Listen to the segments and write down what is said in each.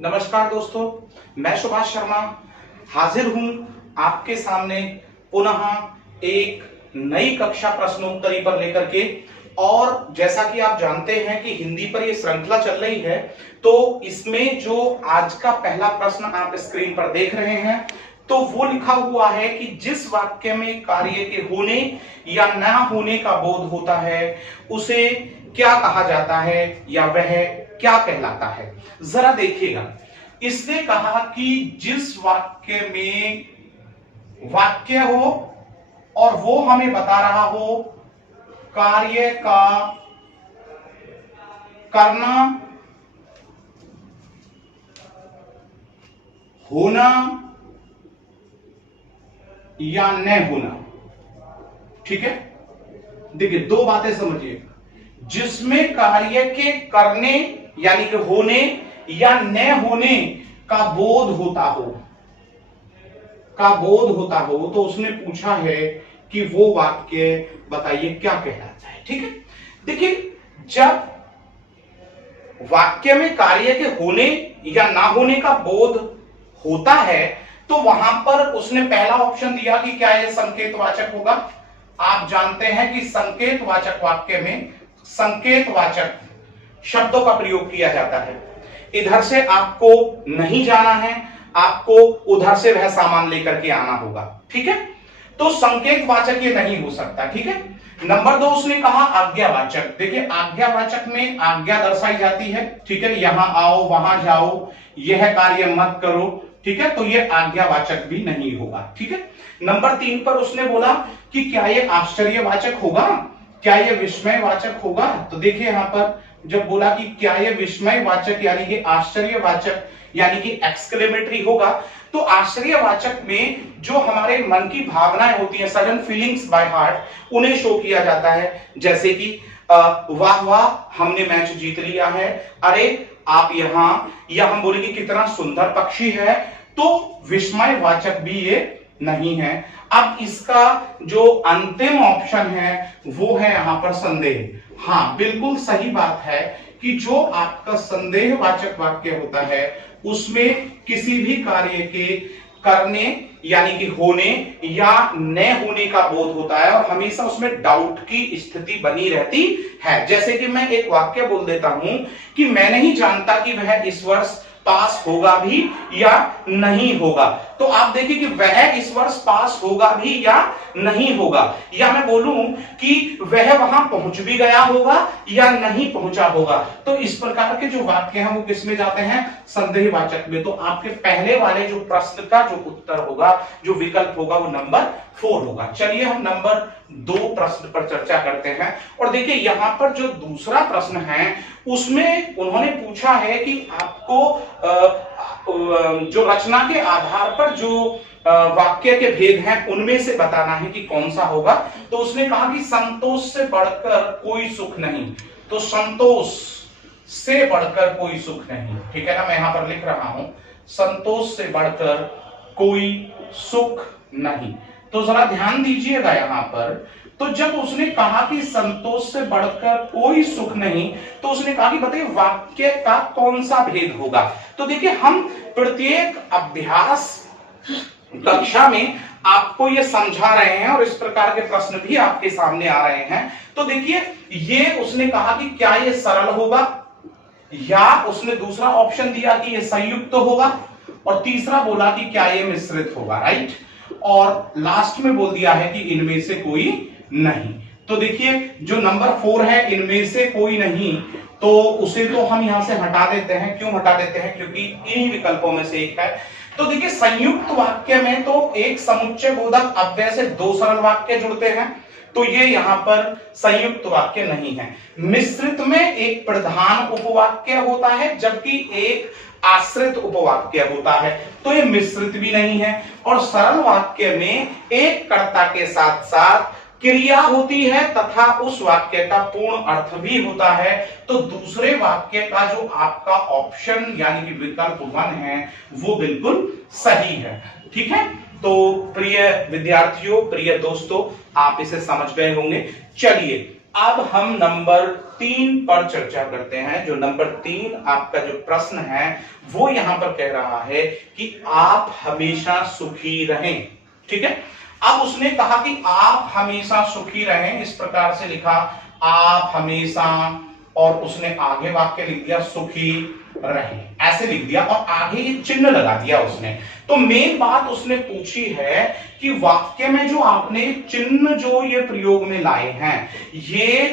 नमस्कार दोस्तों, मैं सुभाष शर्मा हाजिर हूं आपके सामने पुनः एक नई कक्षा प्रश्नोत्तरी पर लेकर के। और जैसा कि आप जानते हैं कि हिंदी पर यह श्रृंखला चल रही है, तो इसमें जो आज का पहला प्रश्न आप स्क्रीन पर देख रहे हैं, तो वो लिखा हुआ है कि जिस वाक्य में कार्य के होने या ना होने का बोध होता है उसे क्या कहा जाता है या वह क्या कहलाता है। जरा देखिएगा, इसने कहा कि जिस वाक्य में वाक्य हो और वो हमें बता रहा हो कार्य का करना, होना या न होना। ठीक है, देखिए दो बातें समझिए। जिसमें कार्य के करने यानी कि होने या न होने का बोध होता हो तो उसने पूछा है कि वो वाक्य बताइए क्या कहलाता है। ठीक है, देखिए जब वाक्य में कार्य के होने या ना होने का बोध होता है तो वहां पर उसने पहला ऑप्शन दिया कि क्या यह संकेतवाचक होगा। आप जानते हैं कि संकेतवाचक वाक्य में संकेतवाचक शब्दों का प्रयोग किया जाता है। इधर से आपको नहीं जाना है, आपको उधर से वह सामान लेकर के आना होगा। ठीक है, तो संकेतवाचक ये नहीं हो सकता। ठीक है, नंबर 2 उसने कहा आज्ञावाचक। देखिए आज्ञावाचक में आज्ञा दर्शाई जाती है। ठीक है, यहां आओ वहां जाओ, यह कार्य मत करो। ठीक है, तो ये आज्ञावाचक भी नहीं होगा। ठीक है, नंबर 3 पर उसने बोला कि क्या ये आश्चर्यवाचक होगा, क्या ये विस्मयवाचक होगा। तो देखिए यहां पर जब बोला कि क्या ये विस्मयवाचक यानी कि आश्चर्यवाचक यानी कि एक्सक्लेमेटरी होगा, तो आश्चर्यवाचक में जो हमारे मन की भावनाएं होती हैं, सडन फीलिंग्स बाय हार्ट, उन्हें शो किया जाता है। जैसे कि वाह वाह हमने मैच जीत लिया है, अरे आप यहां, या हम बोलेंगे कितना सुंदर पक्षी है। तो विस्मयवाचक भी ये नहीं है। अब इसका जो अंतिम ऑप्शन है वो है यहां पर संदेह। हाँ, बिल्कुल सही बात है कि जो आपका संदेहवाचक वाक्य होता है उसमें किसी भी कार्य के करने यानी कि होने या न होने का बोध होता है और हमेशा उसमें डाउट की स्थिति बनी रहती है। जैसे कि मैं एक वाक्य बोल देता हूं कि मैं नहीं जानता कि वह इस वर्ष पास होगा भी या नहीं होगा, तो आप देखिए कि वह इस वर्ष पास होगा भी या नहीं होगा। या मैं बोलूं कि वह वहां पहुंच भी गया होगा या नहीं पहुंचा होगा, तो इस प्रकार के जो वाक्य हैं वो किस में जाते हैं, संदेहवाचक में। तो आपके पहले वाले जो प्रश्न का जो उत्तर होगा, जो विकल्प होगा, वो नंबर 4 होगा। चलिए हम नंबर 2 प्रश्न पर चर्चा करते हैं। और देखिए यहां पर जो दूसरा प्रश्न है उसमें उन्होंने पूछा है कि आपको जो रचना के आधार पर जो वाक्य के भेद हैं उनमें से बताना है कि कौन सा होगा। तो उसने कहा कि संतोष से बढ़कर कोई सुख नहीं। तो संतोष से बढ़कर कोई सुख नहीं, ठीक है ना, मैं यहां पर लिख रहा हूं संतोष से बढ़कर कोई सुख नहीं। तो जरा ध्यान दीजिएगा यहां पर, तो जब उसने कहा कि संतोष से बढ़कर कोई सुख नहीं, तो उसने कहा कि बताइए वाक्य का कौन सा भेद होगा। तो देखिए हम प्रत्येक अभ्यास कक्षा में आपको ये समझा रहे हैं और इस प्रकार के प्रश्न भी आपके सामने आ रहे हैं। तो देखिए ये उसने कहा कि क्या ये सरल होगा, या उसने दूसरा ऑप्शन दिया कि ये संयुक्त होगा, और तीसरा बोला कि क्या ये मिश्रित होगा, राइट, और लास्ट में बोल दिया है कि इनमें से कोई नहीं। तो देखिए जो नंबर 4 है इनमें से कोई नहीं, तो उसे तो हम यहां से हटा देते हैं। क्यों हटा देते हैं, क्योंकि इन्हीं विकल्पों में से एक है। तो देखिए संयुक्त वाक्य में तो एक समुच्चय बोधक अव्यय से 2 सरल वाक्य जुड़ते हैं, तो ये यहां पर संयुक्त वाक्य नहीं है। मिश्रित में एक प्रधान उपवाक्य होता है जबकि एक आश्रित उपवाक्य होता है, तो ये मिश्रित भी नहीं है। और सरल वाक्य में एक कर्ता के साथ साथ क्रिया होती है तथा उस वाक्य का पूर्ण अर्थ भी होता है। तो दूसरे वाक्य का जो आपका ऑप्शन यानी कि विकल्प 1 है वो बिल्कुल सही है। ठीक है, तो प्रिय विद्यार्थियों, प्रिय दोस्तों, आप इसे समझ गए होंगे। चलिए अब हम नंबर 3 पर चर्चा करते हैं। जो नंबर 3 आपका जो प्रश्न है वो यहां पर कह रहा है कि आप हमेशा सुखी रहें। ठीक है, अब उसने कहा कि आप हमेशा सुखी रहें, इस प्रकार से लिखा आप हमेशा, और उसने आगे वाक्य लिख दिया सुखी रहें, ऐसे लिख दिया और आगे ये चिन्ह लगा दिया उसने। तो मेन बात उसने पूछी है कि वाक्य में जो आपने चिन्ह जो ये प्रयोग में लाए हैं ये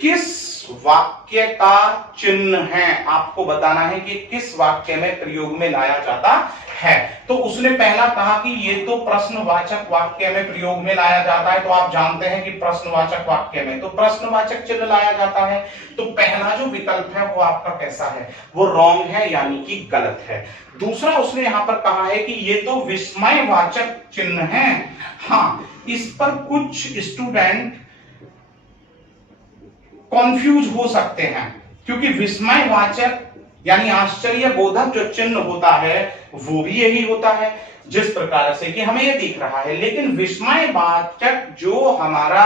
किस वाक्य का चिन्ह है, आपको बताना है कि किस वाक्य में प्रयोग में लाया जाता है। तो उसने पहला कहा कि ये तो प्रश्नवाचक वाक्य में प्रयोग में लाया जाता है, तो आप जानते हैं कि प्रश्नवाचक वाक्य में तो प्रश्नवाचक चिन्ह लाया जाता है। तो पहला जो विकल्प है वो आपका कैसा है, वो रॉन्ग है, यानी कि गलत है। दूसरा उसने यहां पर कहा है कि ये तो विस्मयवाचक चिन्ह है। हाँ, इस पर कुछ स्टूडेंट कंफ्यूज हो सकते हैं, क्योंकि विस्मयवाचक यानी आश्चर्य बोधक जो चिन्ह होता है वो भी यही होता है जिस प्रकार से कि हमें ये दिख रहा है, लेकिन विस्मयवाचक जो हमारा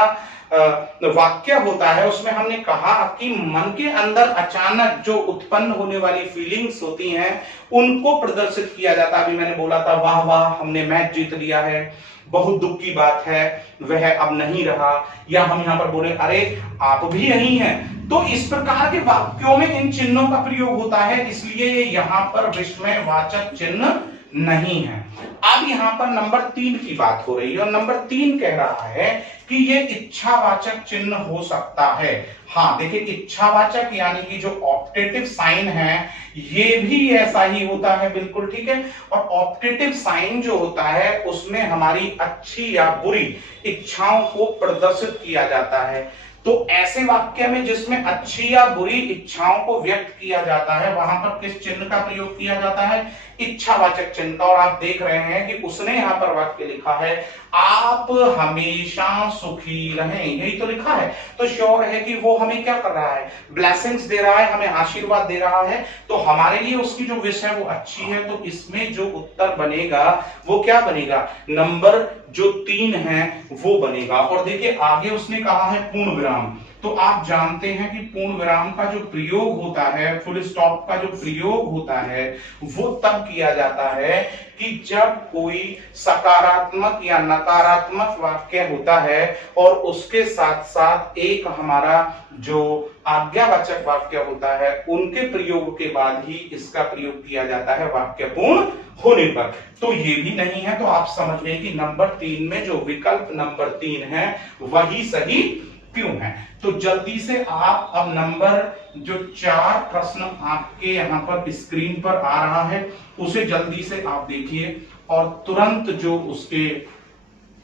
वाक्य होता है उसमें हमने कहा कि मन के अंदर अचानक जो उत्पन्न होने वाली फीलिंग्स होती हैं उनको प्रदर्शित किया जाता है। अभी मैंने बोला था वाह वाह हमने मैच जीत लिया है, बहुत दुख की बात है वह अब नहीं रहा, या हम यहां पर बोले अरे आप भी यही हैं। तो इस प्रकार के वाक्यों में इन चिन्हों का प्रयोग होता है, इसलिए ये यहां पर विस्मयवाचक चिन्ह नहीं है। अब यहां पर नंबर 3 की बात हो रही है और नंबर 3 कह रहा है कि ये इच्छावाचक चिन्ह हो सकता है। हाँ देखिए, इच्छावाचक यानी कि जो ऑप्टेटिव साइन है ये भी ऐसा ही होता है, बिल्कुल ठीक है। और ऑप्टेटिव साइन जो होता है उसमें हमारी अच्छी या बुरी इच्छाओं को प्रदर्शित किया जाता है। तो ऐसे वाक्य में जिसमें अच्छी या बुरी इच्छाओं को व्यक्त किया जाता है वहां पर किस चिन्ह का प्रयोग किया जाता है, इच्छावाचक चिन्ह का। और आप देख रहे हैं कि उसने यहां पर वाक्य लिखा है आप हमेशा सुखी रहें, यही तो लिखा है। तो श्योर है कि वो हमें क्या कर रहा है, ब्लेसिंग्स दे रहा है, हमें आशीर्वाद दे रहा है। तो हमारे लिए उसकी जो विश है वो अच्छी है। तो इसमें जो उत्तर बनेगा वो क्या बनेगा, नंबर जो 3 है वो बनेगा। और देखिए आगे उसने कहा है पूर्ण विराम। तो आप जानते हैं कि पूर्ण विराम का जो प्रयोग होता है, फुल स्टॉप का जो प्रयोग होता है वो तब किया जाता है कि जब कोई सकारात्मक या नकारात्मक वाक्य होता है और उसके साथ साथ एक हमारा जो आज्ञावाचक वाक्य होता है उनके प्रयोग के बाद ही इसका प्रयोग किया जाता है वाक्य पूर्ण होने पर। तो ये भी नहीं है। तो आप समझ गए कि नंबर 3 में जो विकल्प नंबर 3 है वही सही क्यों है। तो जल्दी से आप अब नंबर जो 4 प्रश्न आपके यहां पर स्क्रीन पर आ रहा है उसे जल्दी से आप देखिए और तुरंत जो उसके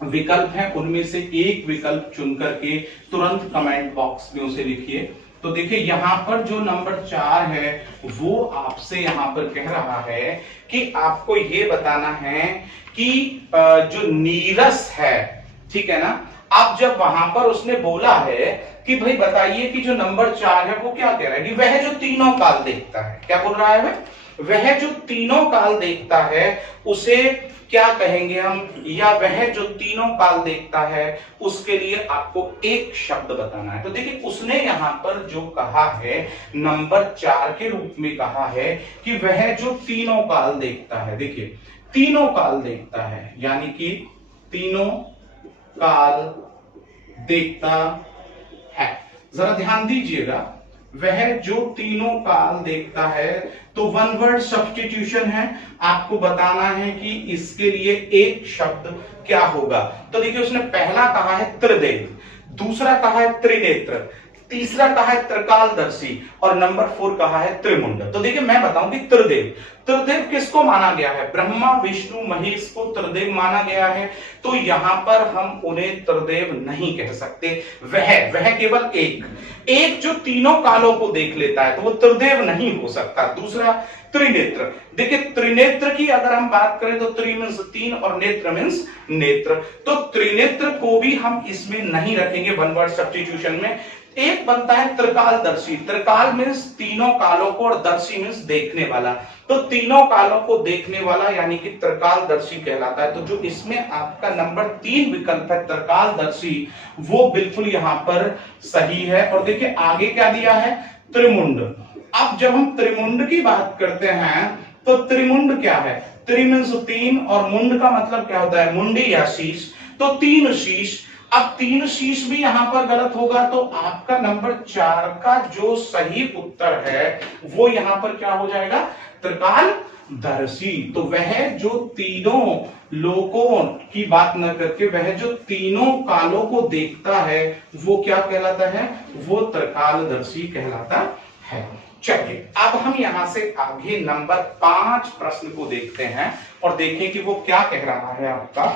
विकल्प हैं उनमें से एक विकल्प चुन करके तुरंत कमेंट बॉक्स में उसे लिखिए। तो देखिए यहां पर जो नंबर 4 है वो आपसे यहां पर कह रहा है कि आपको ये बताना है कि जो नीरस है, ठीक है ना। अब जब वहां पर उसने बोला है कि भाई बताइए कि जो नंबर 4 है वो क्या कह रहा है कि वह जो तीनों काल देखता है, क्या बोल रहा है वह जो तीनों काल देखता है उसे क्या कहेंगे हम, या वह जो तीनों काल देखता है उसके लिए आपको एक शब्द बताना है। तो देखिए उसने यहां पर जो कहा है नंबर 4 के रूप में कहा है कि वह जो तीनों काल देखता है। देखिए तीनों काल देखता है यानी कि तीनों काल देखता है, जरा ध्यान दीजिएगा, वह जो तीनों काल देखता है तो वन वर्ड सब्स्टिट्यूशन है। आपको बताना है कि इसके लिए एक शब्द क्या होगा। तो देखिए उसने पहला कहा है त्रिदेव, दूसरा कहा है त्रिनेत्र, तीसरा कहा है त्रिकालदर्शी और नंबर 4 कहा है त्रिमुंड। तो देखिए मैं बताऊं कि त्रिदेव, त्रिदेव किसको माना गया है, ब्रह्मा विष्णु महेश को त्रिदेव माना गया है। तो यहां पर हम उन्हें त्रिदेव नहीं कह सकते, वह केवल एक जो तीनों कालों को देख लेता है तो वो त्रिदेव नहीं हो सकता। दूसरा त्रिनेत्र, देखिए त्रिनेत्र की अगर हम बात करें तो त्रि मीन्स 3 और नेत्र मीन्स नेत्र, तो त्रिनेत्र को भी हम इसमें नहीं रखेंगे वन वर्ड सब्स्टिट्यूशन में। एक बनता है त्रिकालदर्शी। त्रिकाल मीन्स तीनों कालों को, और दर्शी मीन्स देखने वाला। तो तीनों कालों को देखने वाला यानी कि त्रिकालदर्शी कहलाता है। तो जो इसमें आपका नंबर 3 विकल्प है त्रिकालदर्शी, वो बिल्कुल यहां पर सही है। और देखिए आगे क्या दिया है, त्रिमुंड। अब जब हम त्रिमुंड की बात करते हैं तो त्रिमुंड क्या है, त्रि मीन्स 3 और मुंड का मतलब क्या होता है, मुंडी या शीश। तो 3 शीश। अब 3 शीश भी यहां पर गलत होगा, तो आपका नंबर 4 का जो सही उत्तर है वो यहां पर क्या हो जाएगा, त्रिकालदर्शी। तो वह जो तीनों लोकों की बात न करके वह जो तीनों कालों को देखता है वो क्या कहलाता है, वो त्रिकालदर्शी कहलाता है। चलिए अब हम यहां से आगे नंबर 5 प्रश्न को देखते हैं और देखें कि वो क्या कह रहा है आपका।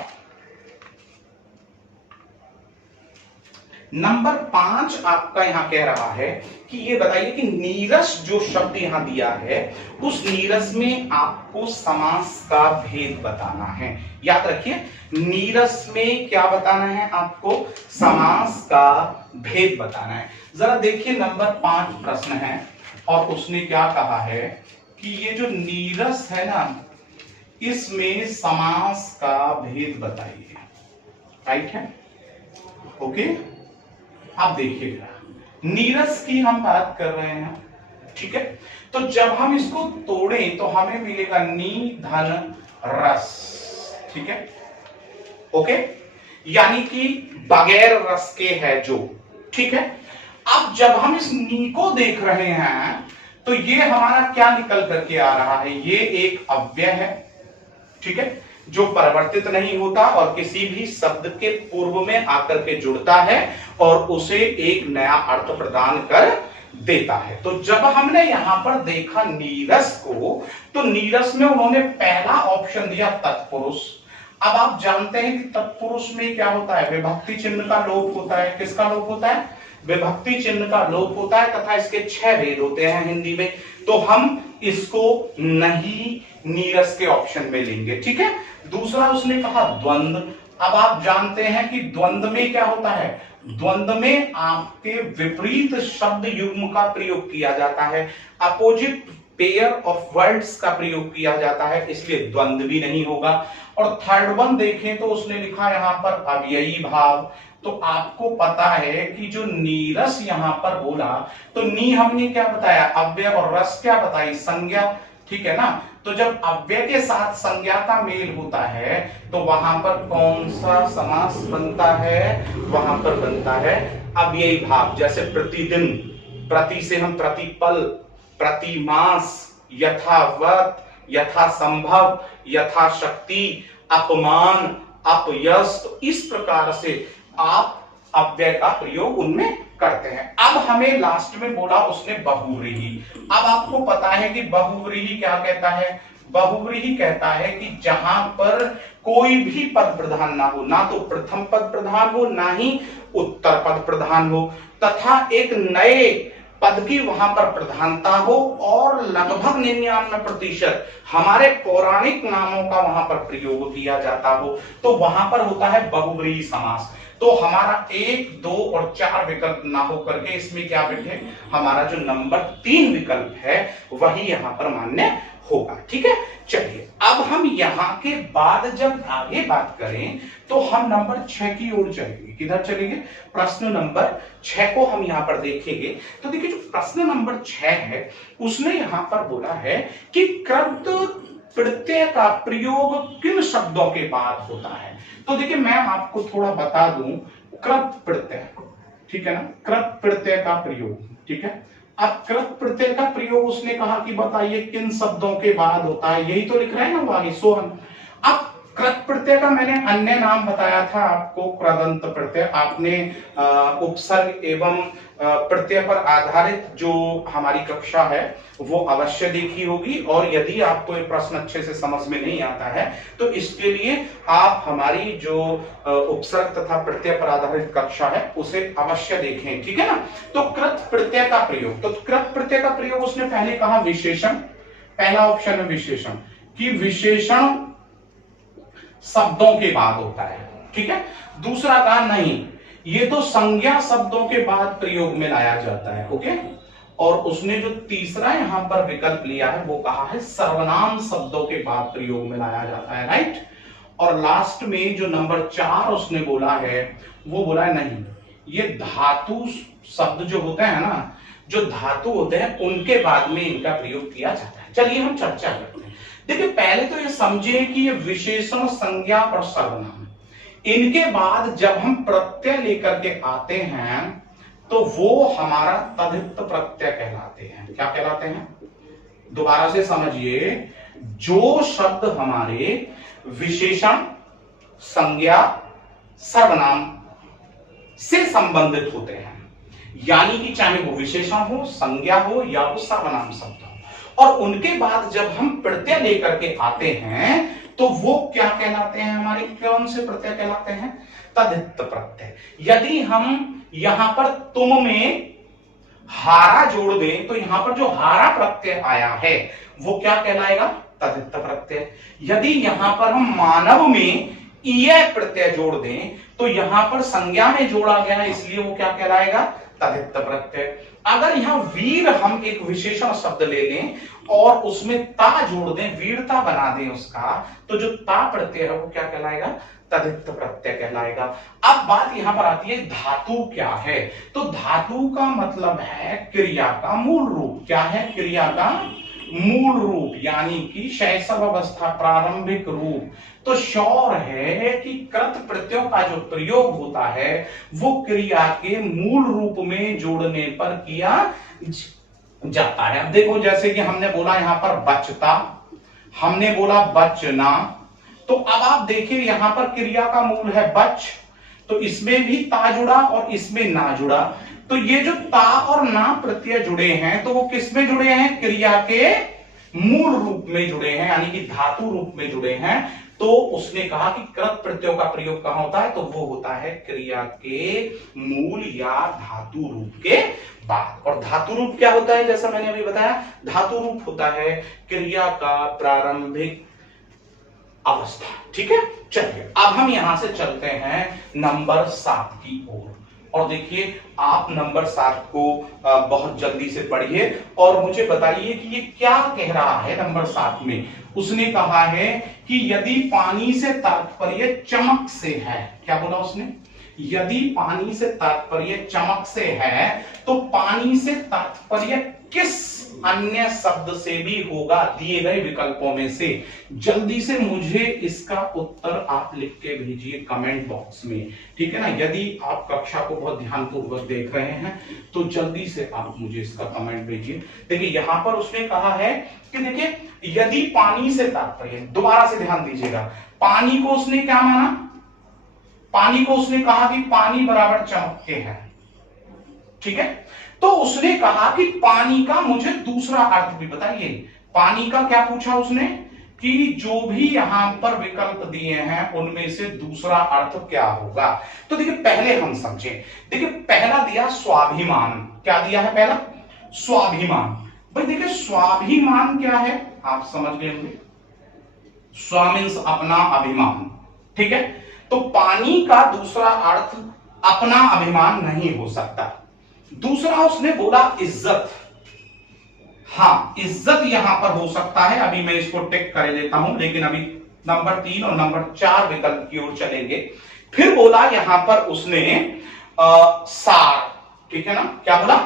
नंबर 5 आपका यहां कह रहा है कि ये बताइए कि नीरस जो शब्द यहां दिया है उस नीरस में आपको समास का भेद बताना है। याद रखिए नीरस में क्या बताना है आपको, समास का भेद बताना है। जरा देखिए नंबर 5 प्रश्न है और उसने क्या कहा है कि ये जो नीरस है ना इसमें समास का भेद बताइए। राइट है, ओके। अब देखिएगा नीरस की हम बात कर रहे हैं, ठीक है। तो जब हम इसको तोड़ें तो हमें मिलेगा नी धन रस, ठीक है, ओके, यानी कि बगैर रस के है जो, ठीक है। अब जब हम इस नी को देख रहे हैं तो ये हमारा क्या निकल करके आ रहा है, ये एक अव्यय है, ठीक है, जो परिवर्तित नहीं होता और किसी भी शब्द के पूर्व में आकर के जुड़ता है और उसे एक नया अर्थ प्रदान कर देता है। तो जब हमने यहां पर देखा नीरस को, तो नीरस में उन्होंने पहला ऑप्शन दिया तत्पुरुष। अब आप जानते हैं कि तत्पुरुष में क्या होता है, विभक्ति चिन्ह का लोप होता है। किसका लोप होता है, विभक्ति चिन्ह का लोप होता है तथा इसके 6 भेद होते हैं हिंदी में। तो हम इसको नहीं नीरस के ऑप्शन में लेंगे, ठीक है। दूसरा उसने कहा द्वंद्व। अब आप जानते हैं कि द्वंद्व में क्या होता है, द्वंद्व में आपके विपरीत शब्द युग्म का प्रयोग किया जाता है, अपोजिट पेयर ऑफ वर्ड्स का प्रयोग किया जाता है, इसलिए द्वंद्व भी नहीं होगा। और थर्ड वन देखें तो उसने लिखा यहां पर अव्ययी भाव। तो आपको पता है कि जो नीरस यहां पर बोला तो नी हमने क्या बताया, अव्यय, और रस क्या बताई, संज्ञा, ठीक है ना। तो जब अव्यय के साथ संज्ञा का मेल होता है तो वहां पर कौन सा समास बनता है, वहां पर बनता है अव्ययी भाव। जैसे प्रतिदिन, प्रति से हम प्रतिपल, प्रतिमास, यथावत, यथासंभव, यथाशक्ति, अपमान, अपयश। तो इस प्रकार से आप अव्यय का प्रयोग उनमें करते हैं। अब हमें लास्ट में बोला उसने बहुव्रीहि। अब आपको पता है कि बहुव्रीहि क्या कहता है, बहुव्रीहि कहता है कि जहां पर कोई भी पद प्रधान ना हो, ना तो प्रथम पद प्रधान हो ना ही उत्तर पद प्रधान हो, तथा एक नए पद की वहां पर प्रधानता हो और लगभग 99% हमारे पौराणिक नामों का वहां पर प्रयोग किया जाता हो, तो वहां पर होता है बहुव्रीहि समास। तो हमारा 1, 2 और 4 विकल्प ना हो करके इसमें क्या बैठे, हमारा जो नंबर 3 विकल्प है वही यहां पर मान्य होगा, ठीक है। चलिए अब हम यहां के बाद जब आगे बात करें तो हम नंबर 6 की ओर चलेंगे। किधर चलेंगे, प्रश्न नंबर 6 को हम यहां पर देखेंगे। तो देखिए जो प्रश्न नंबर 6 है उसने यहां पर बोला है कि कृत प्रत्यय का प्रयोग किन शब्दों के बाद होता है। तो देखिए मैं आपको थोड़ा बता दूं, कृत प्रत्यय, ठीक है ना, कृत प्रत्यय का प्रयोग, ठीक है। अब कृत प्रत्यय का प्रयोग उसने कहा कि बताइए किन शब्दों के बाद होता है, यही तो लिख रहे हैं ना वो आगे, सोहन। अब कृत प्रत्यय का मैंने अन्य नाम बताया था आपको, कृदंत प्रत्यय। आपने उपसर्ग एवं प्रत्यय पर आधारित जो हमारी कक्षा है वो अवश्य देखी होगी, और यदि आपको ये प्रश्न अच्छे से समझ में नहीं आता है तो इसके लिए आप हमारी जो उपसर्ग तथा प्रत्यय पर आधारित कक्षा है उसे अवश्य देखें, ठीक है ना। तो कृत प्रत्यय का प्रयोग, तो कृत प्रत्यय का प्रयोग उसने पहले कहा विशेषण, पहला ऑप्शन है विशेषण, कि विशेषण शब्दों के बाद होता है, ठीक है। दूसरा कहा नहीं, ये तो संज्ञा शब्दों के बाद प्रयोग में लाया जाता है, ओके। और उसने जो तीसरा यहां पर विकल्प लिया है वो कहा है सर्वनाम शब्दों के बाद प्रयोग में लाया जाता है, राइट। और लास्ट में जो नंबर 4 उसने बोला है वो बोला है नहीं, ये धातु शब्द जो होते हैं ना, जो धातु होते हैं उनके बाद में इनका प्रयोग किया जाता है। चलिए हम चर्चा करते हैं। देखिए पहले तो ये समझे कि ये विशेषण, संज्ञा और सर्वनाम, इनके बाद जब हम प्रत्यय लेकर के आते हैं तो वो हमारा तद्धित प्रत्यय कहलाते हैं। क्या कहलाते हैं? दोबारा से समझिए, जो शब्द हमारे विशेषण, संज्ञा, सर्वनाम से संबंधित होते हैं, यानी कि चाहे वो विशेषण हो, संज्ञा हो या वो सर्वनाम शब्द हो, और उनके बाद जब हम प्रत्यय लेकर के आते हैं तो वो क्या कहलाते हैं? हमारे कौन से प्रत्यय कहलाते हैं? तद्धित प्रत्यय। यदि हम यहां पर तुम में हारा जोड़ दें तो यहां पर जो हारा प्रत्यय आया है वो क्या कहलाएगा? तद्धित प्रत्यय। यदि यहां पर हम मानव में ईय प्रत्यय जोड़ दें तो यहां पर संज्ञा में जोड़ा गया है, इसलिए वो क्या कहलाएगा? तद्धित प्रत्यय। अगर यहां वीर हम एक विशेषण शब्द ले लें और उसमें ता जोड़ दें, वीरता बना दें उसका, तो जो ता प्रत्यय है वो क्या कहलाएगा? तद्धित प्रत्यय कहलाएगा। अब बात यहां पर आती है धातु क्या है। तो धातु का मतलब है क्रिया का मूल रूप। क्या है? क्रिया का मूल रूप, यानी कि शैशव अवस्था, प्रारंभिक रूप। तो श्योर है कि कृत प्रत्ययों का जो प्रयोग होता है वो क्रिया के मूल रूप में जोड़ने पर किया जाता है। अब देखो, जैसे कि हमने बोला यहां पर बचता, हमने बोला बचना, तो अब आप देखिए यहां पर क्रिया का मूल है बच, तो इसमें भी ता जुड़ा और इसमें ना जुड़ा। तो ये जो ता और ना प्रत्यय जुड़े हैं तो वो किस में जुड़े हैं? क्रिया के मूल रूप में जुड़े हैं, यानी कि धातु रूप में जुड़े हैं। तो उसने कहा कि कृत प्रत्ययों का प्रयोग कहां होता है? तो वो होता है क्रिया के मूल या धातु रूप के बाद। और धातु रूप क्या होता है? जैसा मैंने अभी बताया, धातु रूप होता है क्रिया का प्रारंभिक अवस्था। ठीक है, चलिए अब हम यहां से चलते हैं नंबर 7 की ओर। और देखिए, आप नंबर 7 को बहुत जल्दी से पढ़िए और मुझे बताइए कि ये क्या कह रहा है। नंबर 7 में उसने कहा है कि यदि पानी से तात्पर्य चमक से है, क्या बोला उसने? यदि पानी से तात्पर्य चमक से है तो पानी से तात्पर्य किस अन्य शब्द से भी होगा दिए गए विकल्पों में से? जल्दी से मुझे इसका उत्तर आप लिख के भेजिए कमेंट बॉक्स में, ठीक है ना। यदि आप कक्षा को बहुत ध्यानपूर्वक देख रहे हैं तो जल्दी से आप मुझे इसका कमेंट भेजिए। देखिए यहां पर उसने कहा है कि देखिए, यदि पानी से तात्पर्य, दोबारा से ध्यान दीजिएगा, पानी को उसने क्या माना? पानी को उसने कहा कि पानी बराबर चमक के है, ठीक है। तो उसने कहा कि पानी का मुझे दूसरा अर्थ भी बताइए। पानी का क्या पूछा उसने? कि जो भी यहां पर विकल्प दिए हैं उनमें से दूसरा अर्थ क्या होगा। तो देखिए पहले हम समझें। देखिए पहला दिया स्वाभिमान। क्या दिया है पहला? स्वाभिमान। भाई देखिए स्वाभिमान क्या है आप समझ गए होंगे। स्व मीन्स अपना, अभिमान, ठीक है। तो पानी का दूसरा अर्थ अपना अभिमान नहीं हो सकता। दूसरा उसने बोला इज्जत। हाँ, इज्जत यहां पर हो सकता है, अभी मैं इसको टिक कर लेता हूं, लेकिन अभी नंबर 3 और नंबर 4 विकल्प की ओर चलेंगे। फिर बोला यहां पर उसने सार, ठीक है ना। क्या बोला?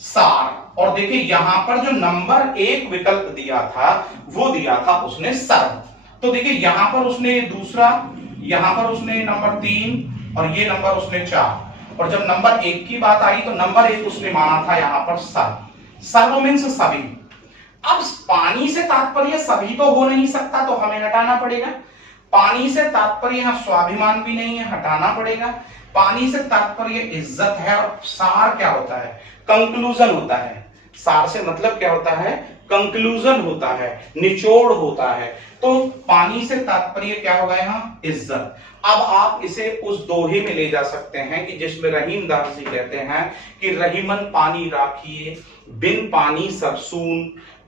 सार। और देखिए यहां पर जो नंबर 1 विकल्प दिया था वो दिया था उसने सर्व। तो देखिए यहां पर उसने दूसरा, यहां पर उसने नंबर 3 और ये नंबर उसने 4। और जब नंबर 1 की बात आई तो नंबर 1 उसने माना था यहां पर सर्व। सर्व मीन्स सभी। अब पानी से तात्पर्य सभी तो हो नहीं सकता, तो हमें हटाना पड़ेगा। पानी से तात्पर्य यहां स्वाभिमान भी नहीं है, हटाना पड़ेगा। पानी से तात्पर्य इज्जत है। और सार क्या होता है? कंक्लूजन होता है। सार से मतलब क्या होता है? कंक्लूजन होता है, निचोड़ होता है। तो पानी से तात्पर्य क्या होगा यहां? इज्जत। अब आप इसे उस दोहे में ले जा सकते हैं कि जिसमें रहीम दास जी कहते हैं कि रहीमन पानी राखिए, बिन पानी सरसून,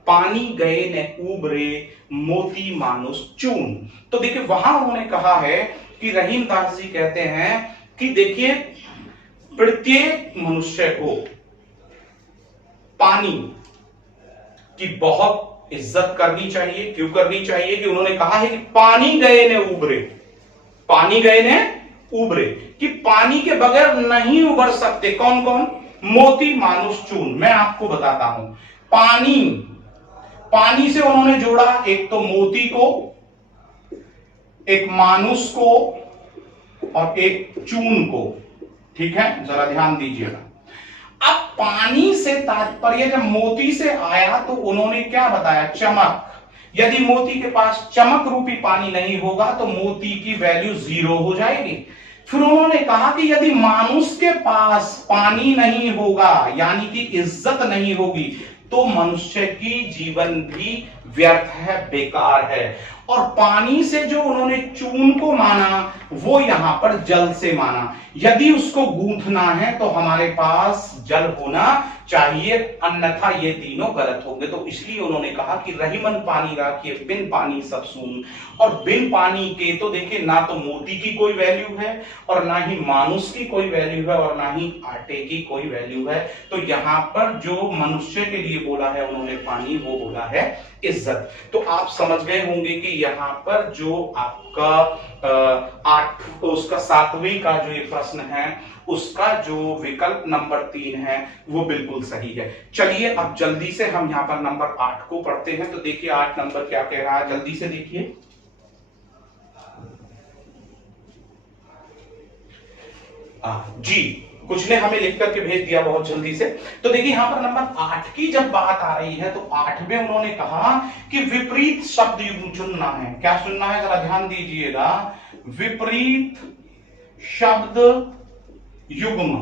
पानी गए न उबरे, मोती मानुष चून। तो देखिए वहां उन्होंने कहा है कि रहीम दास जी कहते हैं कि देखिए प्रत्येक मनुष्य को पानी की बहुत इज्जत करनी चाहिए। क्यों करनी चाहिए? कि उन्होंने कहा है कि पानी गए ने उबरे, पानी गए ने उबरे, कि पानी के बगैर नहीं उबर सकते। कौन कौन? मोती, मानुष, चून। मैं आपको बताता हूं, पानी से उन्होंने जोड़ा एक तो मोती को, एक मानुष को और एक चून को। ठीक है, जरा ध्यान दीजिएगा। अब पानी से तात्पर्य जब मोती से आया तो उन्होंने क्या बताया? चमक। यदि मोती के पास चमक रूपी पानी नहीं होगा तो मोती की वैल्यू 0 हो जाएगी। फिर उन्होंने कहा कि यदि मानुष के पास पानी नहीं होगा, यानी कि इज्जत नहीं होगी, तो मनुष्य की जीवन भी व्यर्थ है, बेकार है। और पानी से जो उन्होंने चून को माना वो यहां पर जल से माना। यदि उसको गूंथना है तो हमारे पास जल होना चाहिए, अन्यथा ये तीनों गलत होंगे। तो इसलिए उन्होंने कहा कि रहीमन पानी राखिए, बिन पानी सब सून। और बिन पानी के तो देखिए, ना तो मोती की कोई वैल्यू है और ना ही मानुष की कोई वैल्यू है और ना ही आटे की कोई वैल्यू है। तो यहां पर जो मनुष्य के लिए बोला है उन्होंने पानी, वो बोला है इज्जत। तो आप समझ गए होंगे कि यहां पर जो आपका उसका 7वीं का जो ये प्रश्न है उसका जो विकल्प नंबर 3 है वो बिल्कुल सही है। चलिए अब जल्दी से हम यहां पर नंबर 8 को पढ़ते हैं। तो देखिए 8 नंबर क्या कह रहा है, जल्दी से देखिए। जी, कुछ ने हमें लिख करके भेज दिया बहुत जल्दी से। तो देखिए यहां पर नंबर 8 की जब बात आ रही है तो 8 में उन्होंने कहा कि विपरीत शब्द युग्म चुनना है। क्या चुनना है, जरा ध्यान दीजिएगा। विपरीत शब्द युग्म।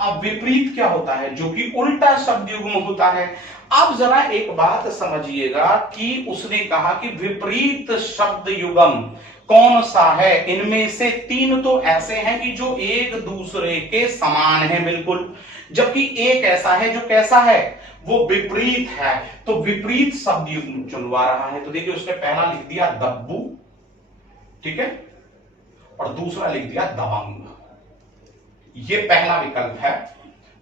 अब विपरीत क्या होता है? जो कि उल्टा शब्द युग्म होता है। अब जरा एक बात समझिएगा कि उसने कहा कि विपरीत शब्द युग्म कौन सा है? इनमें से 3 तो ऐसे हैं कि जो एक दूसरे के समान है बिल्कुल, जबकि एक ऐसा है जो कैसा है? वो विपरीत है। तो विपरीत शब्द युग्म चुनवा रहा है। तो देखिए उसने पहला लिख दिया दब्बू, ठीक है, और दूसरा लिख दिया दबंग। ये पहला विकल्प है।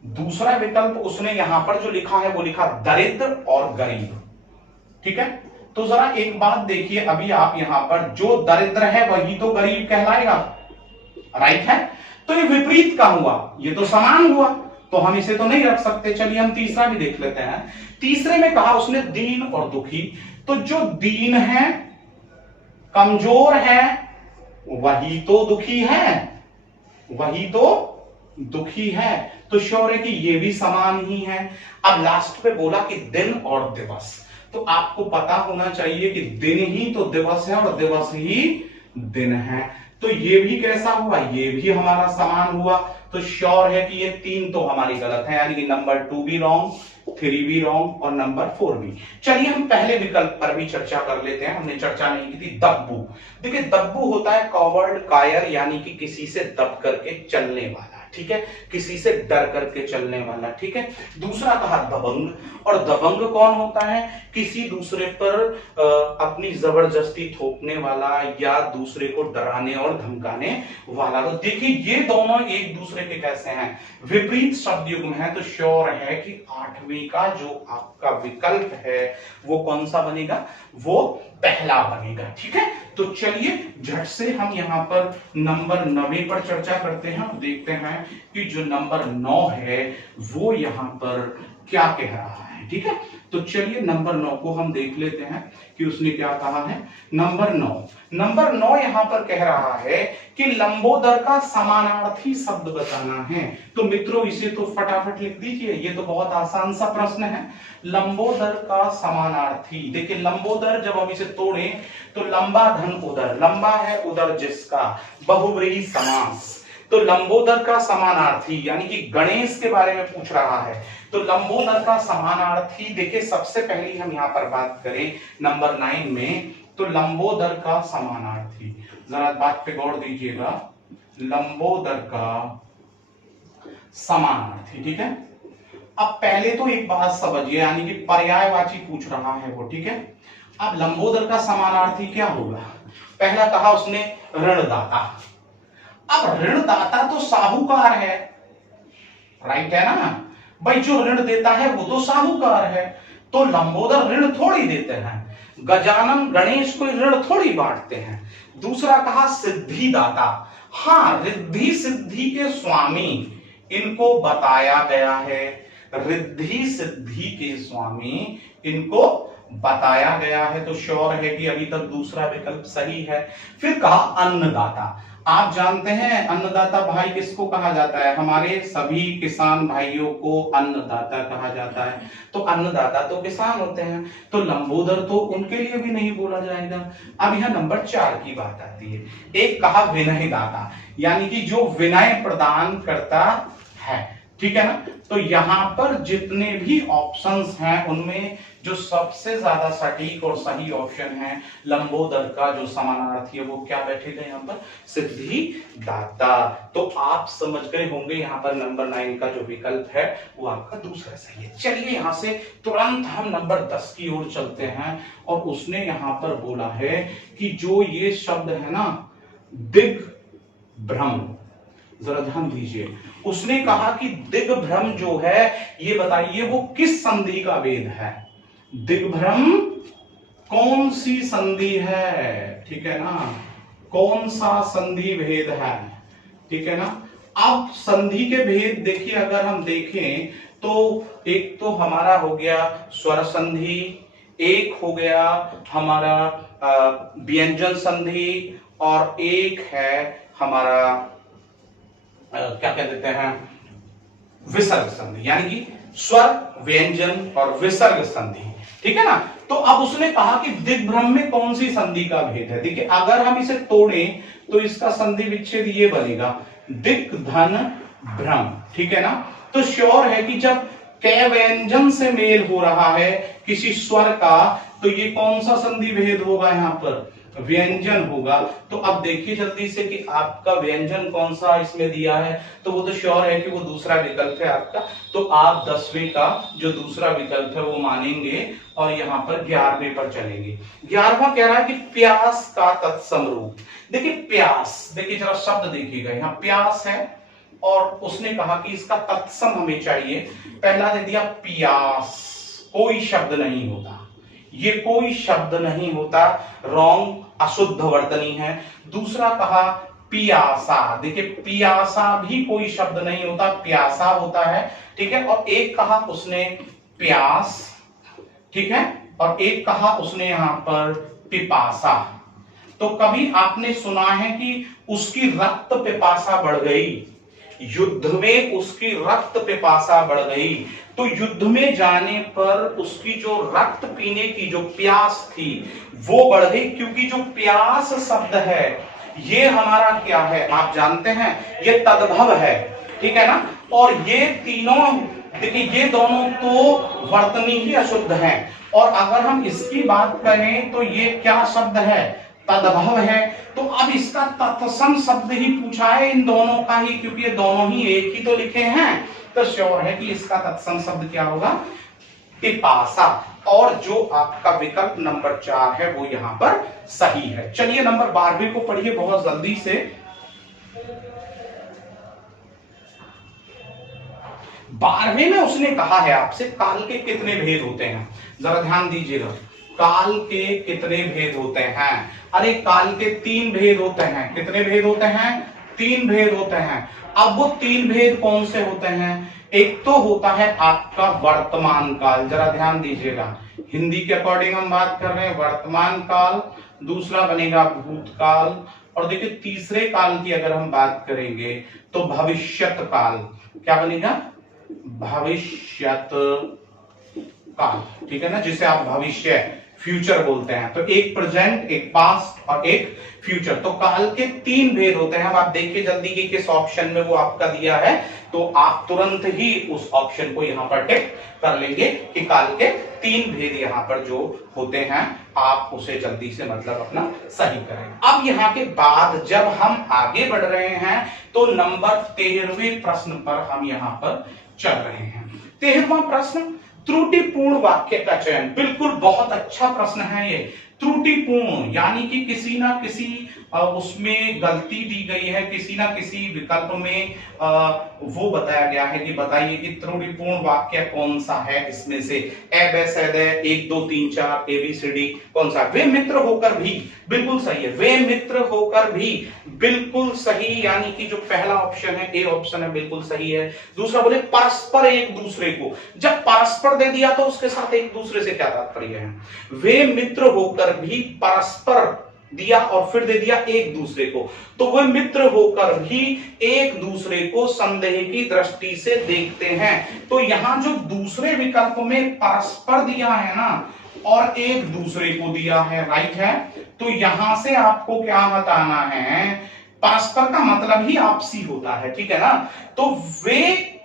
दूसरा विकल्प उसने यहां पर जो लिखा है वो लिखा दरिद्र और गरीब। ठीक है, तो जरा एक बात देखिए, अभी आप यहां पर जो दरिद्र है वही तो गरीब कहलाएगा, राइट है? तो ये विपरीत का हुआ, ये तो समान हुआ, तो हम इसे तो नहीं रख सकते। चलिए हम तीसरा भी देख लेते हैं। तीसरे में कहा उसने दीन और दुखी। तो जो दीन है, कमजोर है, वही तो दुखी है, वही तो दुखी है। तो श्योर है कि ये भी समान ही है। अब लास्ट पे बोला कि दिन और दिवस। तो आपको पता होना चाहिए कि दिन ही तो दिवस है और दिवस ही दिन है। तो ये भी कैसा हुआ? ये भी हमारा समान हुआ। तो श्योर है कि ये 3 तो हमारी गलत है, यानी कि नंबर 2 भी रॉन्ग, 3 भी रॉन्ग और नंबर 4 भी। चलिए हम पहले विकल्प पर भी चर्चा कर लेते हैं, हमने चर्चा नहीं की थी। दब्बू। देखिए दब्बू होता है कॉवर्ड, कायर, यानी कि किसी से दब करके चलने वाला, ठीक है, किसी से डर करके चलने वाला। ठीक है, दूसरा कहा दबंग। और दबंग कौन होता है? किसी दूसरे पर अपनी जबरदस्ती थोपने वाला या दूसरे को डराने और धमकाने वाला। तो देखिए ये दोनों एक दूसरे के कैसे हैं? विपरीत शब्द युग्म है। तो श्योर है कि 8वीं का जो आपका विकल्प है वो कौन सा बनेगा? वो पहला बनेगा। ठीक है, तो चलिए झट से हम यहां पर नंबर 9 पर चर्चा करते हैं और देखते हैं कि जो नंबर 9 है वो यहां पर क्या कह रहा है। ठीक है, तो चलिए नंबर 9 को हम देख लेते हैं कि उसने क्या कहा है। नंबर 9 यहां पर कह रहा है कि लंबोदर का समानार्थी शब्द बताना है। तो मित्रों इसे तो फटाफट लिख दीजिए, ये तो बहुत आसान सा प्रश्न है। लंबोदर का समानार्थी, देखिए लंबोदर जब हम इसे तोड़ें तो लंबा धन उदर, लंबा है उदर जिसका, बहुव्रीहि समास। तो लंबोदर का समानार्थी यानी कि गणेश के बारे में पूछ रहा है। तो लंबोदर का समानार्थी, देखिए सबसे पहले हम यहां पर बात करें नंबर 9 में, तो लंबोदर का समानार्थी, जरा बात पे गौर दीजिएगा। लंबोदर का समानार्थी, ठीक है। अब पहले तो एक बात समझिए, यानी कि पर्यायवाची पूछ रहा है वो, ठीक है। अब लंबोदर का समानार्थी क्या होगा? पहला कहा उसने ऋणदाता। अब ऋणदाता तो साहूकार है, राइट है ना भाई। जो ऋण देता है वो तो साहूकार है, तो लंबोदर ऋण थोड़ी देते हैं, गजानन गणेश कोई ऋण थोड़ी बांटते हैं। दूसरा कहा सिद्धिदाता, हाँ रिद्धि सिद्धि के स्वामी इनको बताया गया है, रिद्धि सिद्धि के स्वामी इनको बताया गया है, तो श्योर है कि अभी तक दूसरा विकल्प सही है। फिर कहा अन्नदाता, आप जानते हैं अन्नदाता भाई किसको कहा जाता है, हमारे सभी किसान भाइयों को अन्नदाता कहा जाता है। तो अन्नदाता तो किसान होते हैं, तो लंबोदर तो उनके लिए भी नहीं बोला जाएगा। अब यह नंबर 4 की बात आती है। एक कहा विनयदाता, यानी कि जो विनय प्रदान करता है, ठीक है ना। तो यहां पर जितने भी ऑप्शंस हैं उनमें जो सबसे ज्यादा सटीक और सही ऑप्शन है लंबोदर का जो समानार्थी है वो क्या बैठेगा यहां पर, सिद्धिदाता। तो आप समझ गए होंगे यहां पर नंबर 9 का जो विकल्प है वो आपका दूसरा सही है। चलिए यहां से तुरंत हम नंबर 10 की ओर चलते हैं, और उसने यहां पर बोला है कि जो ये शब्द है ना दिग्भ्रम, जरा ध्यान दीजिए। उसने कहा कि दिग्भ्रम जो है ये बताइए वो किस संधि का भेद है, दिग्भ्रम कौन सी संधि है, ठीक है ना, कौन सा संधि भेद है, ठीक है ना। अब संधि के भेद देखिए, अगर हम देखें तो एक तो हमारा हो गया स्वर संधि, एक हो गया हमारा व्यंजन संधि, और एक है हमारा क्या कह देते हैं विसर्ग संधि, यानी कि स्वर व्यंजन और विसर्ग संधि, ठीक है ना। तो अब उसने कहा कि दिग्भ्रम में कौन सी संधि का भेद है। देखिए अगर हम इसे तोड़ें तो इसका संधि विच्छेद ये बनेगा दिक धन भ्रम, ठीक है ना। तो श्योर है कि जब कै व्यंजन से मेल हो रहा है किसी स्वर का तो ये कौन सा संधि भेद होगा, यहां पर व्यंजन होगा। तो अब देखिए जल्दी से कि आपका व्यंजन कौन सा इसमें दिया है, तो वो तो श्योर है कि वो दूसरा विकल्प है आपका। तो आप 10वें का जो दूसरा विकल्प है वो मानेंगे और यहां पर 11वें पर चलेंगे। 11वां कह रहा है कि प्यास का तत्सम रूप। देखिए प्यास, देखिए जरा शब्द देखिएगा, यहाँ प्यास है और उसने कहा कि इसका तत्सम हमें चाहिए। पहला दे दिया प्यास, कोई शब्द नहीं होता, ये कोई शब्द नहीं होता, रॉन्ग, अशुद्ध वर्तनी है। दूसरा कहा पियासा, देखिए पियासा भी कोई शब्द नहीं होता, प्यासा होता है, ठीक है। और एक कहा उसने प्यास, ठीक है, और एक कहा उसने यहां पर पिपासा। तो कभी आपने सुना है कि उसकी रक्त पिपासा बढ़ गई, युद्ध में उसकी रक्त पिपासा बढ़ गई, तो युद्ध में जाने पर उसकी जो रक्त पीने की जो प्यास थी वो बढ़ गई, क्योंकि जो प्यास शब्द है ये हमारा क्या है आप जानते हैं, ये तद्भव है, ठीक है ना। और ये तीनों देखिए ये दोनों तो वर्तनी ही अशुद्ध हैं, और अगर हम इसकी बात करें तो ये क्या शब्द है, तद्भव है। तो अब इसका तत्सम शब्द ही पूछा है इन दोनों का ही, क्योंकि ये दोनों ही एक ही तो लिखे हैं, तो श्योर है कि इसका तत्सम शब्द क्या होगा, पिपासा। और जो आपका विकल्प नंबर 4 है वो यहां पर सही है। चलिए नंबर 12वें को पढ़िए बहुत जल्दी से। 12वें में उसने कहा है आपसे काल के कितने भेद होते हैं, जरा ध्यान दीजिएगा। काल के कितने भेद होते हैं, अरे काल के 3 भेद होते हैं। कितने भेद होते हैं, 3 भेद होते हैं। अब वो 3 भेद कौन से होते हैं, एक तो होता है आपका वर्तमान काल, जरा ध्यान दीजिएगा, हिंदी के अकॉर्डिंग हम बात कर रहे हैं वर्तमान काल। दूसरा बनेगा भूतकाल, और देखिए तीसरे काल की अगर हम बात करेंगे तो भविष्यत काल। क्या बनेगा, भविष्यत काल, ठीक है ना, जिसे आप भविष्य फ्यूचर बोलते हैं। तो एक प्रेजेंट, एक पास्ट और एक फ्यूचर। तो काल के 3 भेद होते हैं। अब आप देखिए जल्दी कि किस ऑप्शन में वो आपका दिया है, तो आप तुरंत ही उस ऑप्शन को यहां पर टिक कर लेंगे कि काल के 3 भेद यहां पर जो होते हैं आप उसे जल्दी से मतलब अपना सही करें। अब यहां के बाद जब हम आगे बढ़ रहे हैं तो नंबर 13वें प्रश्न पर हम यहां पर चल रहे हैं। 13वां प्रश्न, त्रुटिपूर्ण वाक्य का चयन। बिल्कुल बहुत अच्छा प्रश्न है ये। त्रुटिपूर्ण यानी कि किसी ना किसी उसमें गलती दी गई है, किसी ना किसी विकल्प में वो बताया गया है कि बताइए कि त्रुटिपूर्ण वाक्य कौन सा है इसमें से। ए बे से दे 1 2 3 4 ABCD कौन सा? वे मित्र होकर भी, बिल्कुल सही है, वे मित्र होकर भी, बिल्कुल सही, यानी कि जो पहला ऑप्शन है, ए ऑप्शन है, बिल्कुल सही है। दूसरा बोले परस्पर एक दूसरे को, जब परस्पर दे दिया तो उसके साथ एक दूसरे से क्या तात्पर्य है? वे मित्र होकर भी परस्पर दिया और फिर दे दिया एक दूसरे को, तो वे मित्र होकर भी एक दूसरे को संदेह की दृष्टि से देखते हैं। तो यहां जो दूसरे विकल्प में परस्पर दिया है ना और एक दूसरे को दिया है, राइट है, तो यहां से आपको क्या बताना है? परस्पर का मतलब ही आपसी होता है, ठीक है ना। तो वे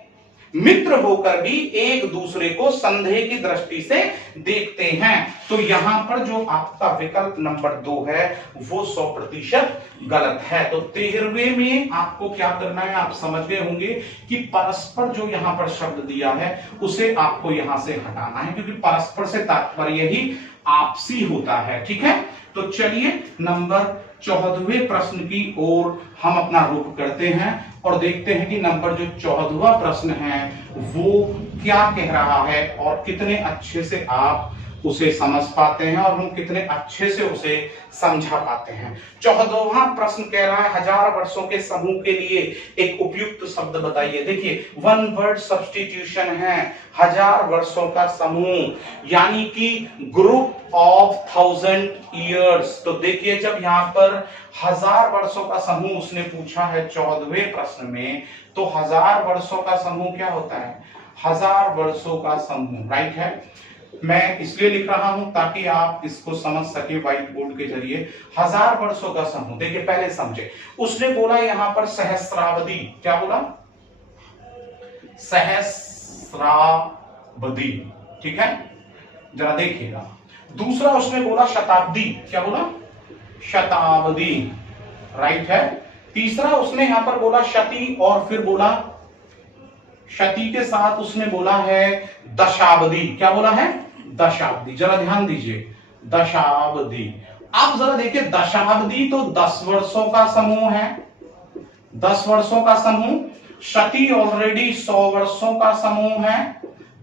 मित्र होकर भी एक दूसरे को संदेह की दृष्टि से देखते हैं। तो यहां पर जो आपका विकल्प नंबर 2 है वो 100% गलत है। तो 13वें में आपको क्या करना है, आप समझ गए होंगे कि परस्पर जो यहां पर शब्द दिया है उसे आपको यहां से हटाना है, क्योंकि परस्पर से तात्पर्य ही आपसी होता है, ठीक है। तो चलिए नंबर 14वें प्रश्न की ओर हम अपना रुख करते हैं और देखते हैं कि नंबर जो 14वां प्रश्न है वो क्या कह रहा है और कितने अच्छे से आप उसे समझ पाते हैं और हम कितने अच्छे से उसे समझा पाते हैं। 14वां प्रश्न कह रहा है 1000 वर्षों के समूह के लिए एक उपयुक्त शब्द बताइए। देखिए वन वर्ड सब्स्टिट्यूशन है, 1000 वर्षों का समूह यानी कि ग्रुप ऑफ 1000 ईयर्स। तो देखिए जब यहां पर 1000 वर्षों का समूह उसने पूछा है 14वें प्रश्न में, तो 1000 वर्षों का समूह क्या होता है? 1000 वर्षों का समूह, राइट है। मैं इसलिए लिख रहा हूं ताकि आप इसको समझ सके व्हाइट बोर्ड के जरिए। 1000 वर्षों का समूह, देखिए पहले समझे, उसने बोला यहां पर सहस्रावधि, क्या बोला? सहस्रावधि, ठीक है, जरा देखिएगा। दूसरा उसने बोला शताब्दी, क्या बोला? शताब्दी, राइट है। तीसरा उसने यहां पर बोला शती और फिर बोला शती के साथ उसने बोला है दशाब्दी, क्या बोला है? दशाब्दी। जरा ध्यान दीजिए, दशाब्दी। आप जरा देखिए दशाब्दी तो 10 वर्षों का समूह है, 10 वर्षों का समूह। शती ऑलरेडी 100 वर्षों का समूह है,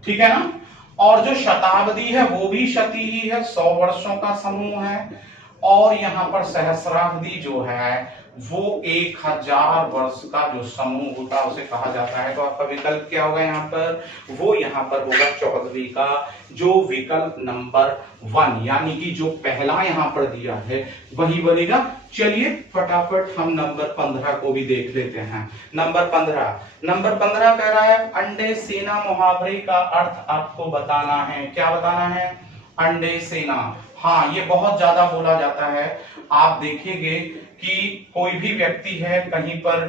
ठीक है ना। और जो शताब्दी है वो भी शती ही है, 100 वर्षों का समूह है। और यहां पर सहस्राब्दी जो है वो 1000 वर्ष का जो समूह होता है उसे कहा जाता है। तो आपका विकल्प क्या होगा यहाँ पर? वो यहाँ पर होगा 14वीं का जो विकल्प नंबर 1 यानी कि जो पहला यहाँ पर दिया है वही बनेगा। चलिए फटाफट हम नंबर 15 को भी देख लेते हैं। नंबर 15 कह रहा है अंडे सेना मुहावरे का अर्थ आपको बताना है। क्या बताना है? अंडे सेना। हाँ, ये बहुत ज्यादा बोला जाता है। आप देखेंगे कि कोई भी व्यक्ति है कहीं पर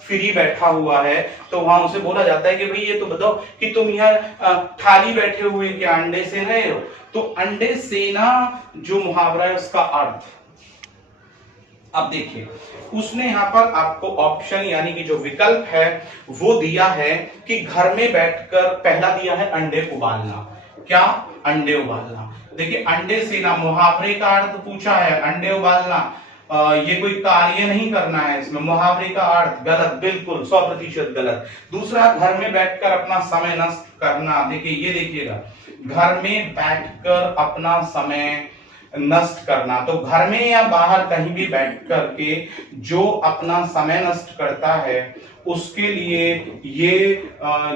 फ्री बैठा हुआ है तो वहां उसे बोला जाता है कि भाई ये तो बताओ कि तुम यहाँ खाली बैठे हुए क्या अंडे से रहे हो? तो अंडे सेना जो मुहावरा है उसका अर्थ, अब देखिए उसने यहां पर आपको ऑप्शन यानी कि जो विकल्प है वो दिया है कि घर में बैठकर, पहला दिया है अंडे उबालना। क्या? अंडे उबालना। देखिए अंडे सेना मुहावरे का अर्थ पूछा है, अंडे उबालना, ये कोई कार्य नहीं करना है इसमें। मुहावरे का अर्थ गलत, बिल्कुल 100% गलत। दूसरा घर में बैठकर अपना समय नष्ट करना। देखिए ये देखिएगा, घर में बैठकर अपना समय नष्ट करना, तो घर में या बाहर कहीं भी बैठ करके जो अपना समय नष्ट करता है उसके लिए ये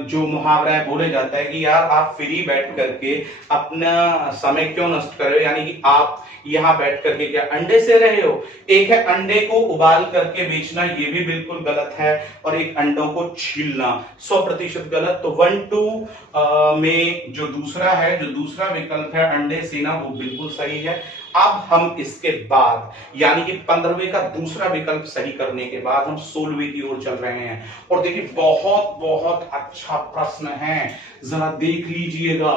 जो मुहावरा है बोले जाता है कि यार आप फ्री बैठ करके अपना समय क्यों नष्ट कर रहे हो, यानी कि आप यहां बैठ करके क्या अंडे से रहे हो। एक है अंडे को उबाल करके बेचना, ये भी बिल्कुल गलत है, और एक अंडों को छीलना 100% गलत। तो 1, 2 में जो दूसरा है, जो दूसरा विकल्प है अंडे सेना, वो बिल्कुल सही है। अब हम इसके बाद यानी कि 15वें का दूसरा विकल्प सही करने के बाद हम 16वें की ओर चल रहे हैं। और देखिए बहुत बहुत अच्छा प्रश्न है, जरा देख लीजिएगा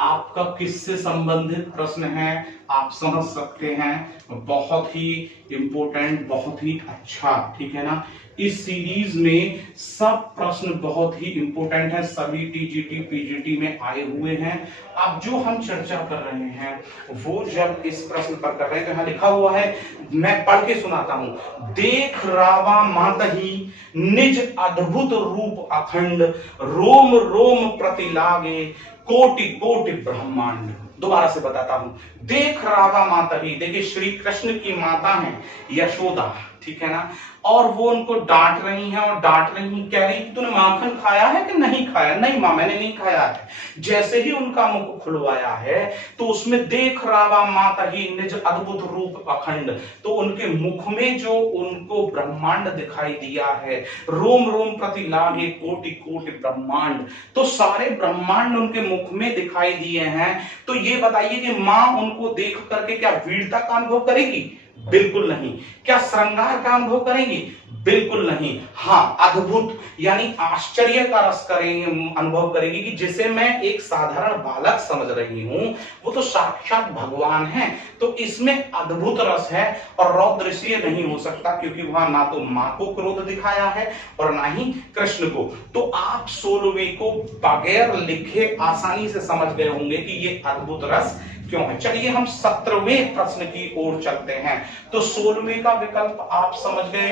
आपका किससे संबंधित प्रश्न है, आप समझ सकते हैं। बहुत ही इंपॉर्टेंट, बहुत ही अच्छा, ठीक है ना। इस सीरीज में सब प्रश्न बहुत ही इंपॉर्टेंट है, सभी टीजीटी पीजीटी में आए हुए हैं। अब जो हम चर्चा कर रहे हैं वो जब इस प्रश्न पर कर रहे हैं। तो यहाँ लिखा हुआ है, मैं पढ़ के सुनाता हूं। देख रावा मातहि निज अद्भुत रूप अखंड, रोम रोम प्रति लागे कोटि कोटि ब्रह्मांड। दोबारा से बताता हूं, देख रावा मातहि, देखिए श्री कृष्ण की माता है यशोदा, ठीक है ना, और वो उनको डांट रही हैं और डांट रही कह रही कि तूने माखन खाया है कि नहीं खाया? नहीं मां, मैंने नहीं खाया है। जैसे ही उनका मुख खुलवाया है तो उसमें देख रावा मातहि निज अद्भुत रूप अखंड, तो उनके मुख में जो उनको ब्रह्मांड दिखाई दिया है, रोम रोम प्रति लागे कोटि कोटि ब्रह्मांड, तो सारे ब्रह्मांड उनके मुख में दिखाई दिए हैं। तो ये बताइए कि मां उनको देख करके क्या वीरता का अनुभव करेगी? बिल्कुल नहीं। क्या श्रृंगार का अनुभव करेंगी? बिल्कुल नहीं। हाँ, अद्भुत यानी आश्चर्य का रस करेंगे, अनुभव करेंगी कि जिसे मैं एक साधारण बालक समझ रही हूं वो तो साक्षात भगवान है। तो इसमें अद्भुत रस है और रौद्र इसलिए नहीं हो सकता क्योंकि वहां ना तो मां को क्रोध दिखाया है और ना ही कृष्ण को। तो आप 16वें को बगैर लिखे आसानी से समझ गए होंगे कि ये अद्भुत रस क्यों है। चलिए हम 17वें प्रश्न की ओर चलते हैं। तो 16वें का विकल्प आप समझ गए,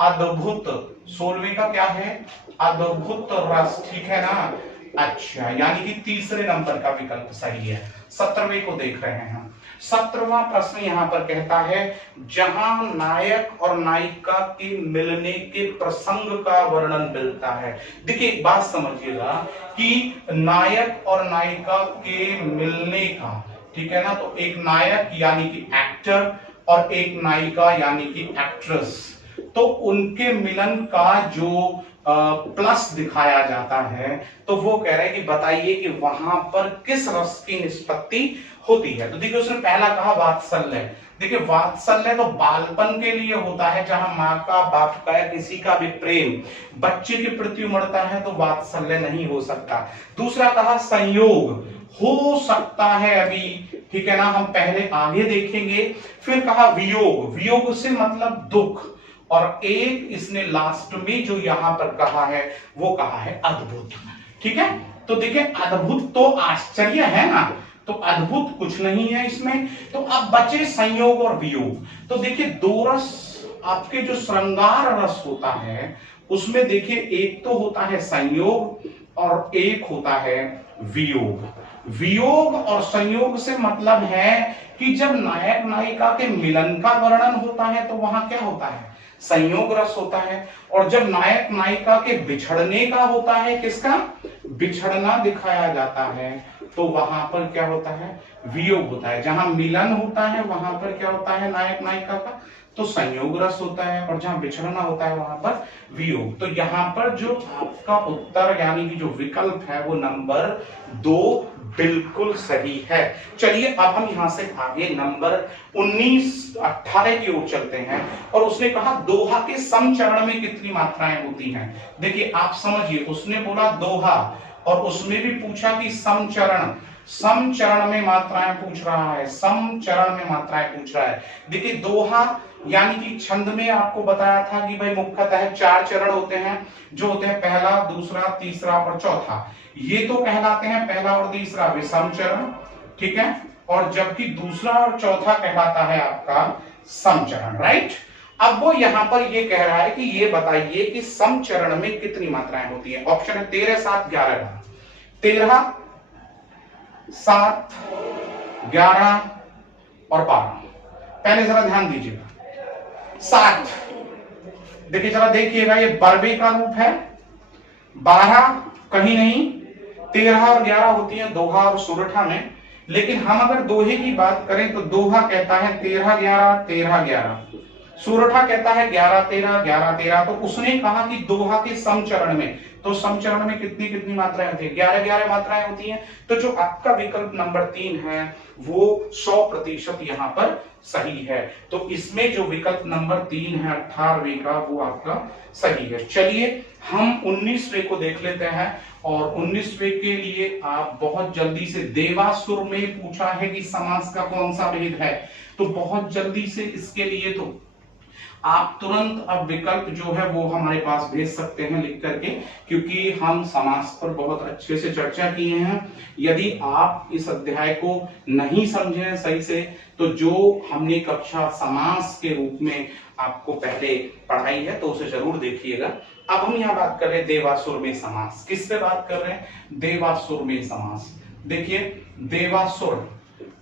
अद्भुत। 16वें का क्या है? अद्भुत रस, ठीक है ना। अच्छा, यानी कि तीसरे नंबर का विकल्प सही है। 17वें को देख रहे हैं हम। 17वां प्रश्न यहां पर कहता है, जहां नायक और नायिका के मिलने के प्रसंग का वर्णन मिलता है। देखिए एक बात समझिएगा कि नायक और नायिका के मिलने का, ठीक है ना, तो एक नायक यानी कि एक्टर और एक नायिका यानी कि एक्ट्रेस, तो उनके मिलन का जो प्लस दिखाया जाता है तो वो कह रहे हैं कि बताइए कि वहां पर किस रस की निष्पत्ति होती है। तो देखिए उसने पहला कहा वात्सल्य। देखिए वात्सल्य तो बालपन के लिए होता है, जहां माँ का, बाप का या किसी का भी प्रेम बच्चे के प्रति उमड़ता है तो वात्सल्य नहीं हो सकता। दूसरा कहा संयोग, हो सकता है अभी, ठीक है ना, हम पहले आगे देखेंगे। फिर कहा वियोग, वियोग से मतलब दुख, और एक इसने लास्ट में जो यहां पर कहा है वो कहा है अद्भुत, ठीक है। तो देखिए अद्भुत तो आश्चर्य है ना, तो अद्भुत कुछ नहीं है इसमें। तो अब बचे संयोग और वियोग। तो देखिए दो रस, आपके जो श्रृंगार रस होता है उसमें देखिए एक तो होता है संयोग और एक होता है वियोग। वियोग और संयोग से मतलब है कि जब नायक नायिका के मिलन का वर्णन होता है तो वहां क्या होता है? संयोग रस होता है। और जब नायक नायिका के बिछड़ने का होता है, किसका? बिछड़ना दिखाया जाता है, तो वहां पर क्या होता है? वियोग होता है। जहां मिलन होता है वहां पर क्या होता है नायक नायिका का? तो संयोग रस होता है। और जहां बिछड़ना होता है वहां पर वियोग। तो यहाँ पर जो आपका उत्तर यानी कि जो विकल्प है वो नंबर 2 बिल्कुल सही है। चलिए अब हम यहां से आगे नंबर 19, 18 की ओर चलते हैं। और उसने कहा दोहा के समचरण में कितनी मात्राएं होती हैं। देखिए आप समझिए, उसने बोला दोहा और उसमें भी पूछा कि समचरण, समचरण में मात्राएं पूछ रहा है, समचरण में मात्राएं पूछ रहा है। देखिए दोहा यानी कि छंद में आपको बताया था कि भाई मुख्यतः 4 चरण होते हैं, जो होते हैं पहला, दूसरा, तीसरा और चौथा। ये तो कहलाते हैं पहला और तीसरा विषम चरण, ठीक है, और जबकि दूसरा और चौथा कहलाता है आपका समचरण, राइट। अब वो यहां पर ये कह रहा है कि ये बताइए कि समचरण में कितनी मात्राएं होती है। ऑप्शन है 13, 7, 11, 13, 7, 11 और 12। पहले जरा ध्यान दीजिएगा, 7, देखिए जरा देखिएगा, ये बरबे का रूप है। 12 कहीं नहीं, 13 और 11 होती है दोहा और सुरठा में। लेकिन हम अगर दोहे की बात करें तो दोहा कहता है 13, 11, 13, 11, सुरठा कहता है 11, 13, 11, 13। तो उसने कहा कि दोहा के समचरण में, तो समचरण में कितनी कितनी मात्राएं होती है? 11, 11 मात्राएं होती हैं। तो जो आपका विकल्प नंबर 3 है वो 100% यहाँ पर सही है। तो इसमें जो विकल्प नंबर 3 है 18वें का, वो आपका सही है। चलिए हम 19वें को देख लेते हैं। और 19वें के लिए आप बहुत जल्दी से, देवासुर में पूछा है कि समास का कौन सा भेद है, तो बहुत जल्दी से इसके लिए तो आप तुरंत अब विकल्प जो है वो हमारे पास भेज सकते हैं लिख करके, क्योंकि हम समास पर बहुत अच्छे से चर्चा किए हैं। यदि आप इस अध्याय को नहीं समझे सही से, तो जो हमने कक्षा समास के रूप में आपको पहले पढ़ाई है तो उसे जरूर देखिएगा। अब हम यहाँ बात कर रहे हैं देवासुर में समास। किस पे बात कर रहे हैं? देवासुर में समास। देखिए देवासुर,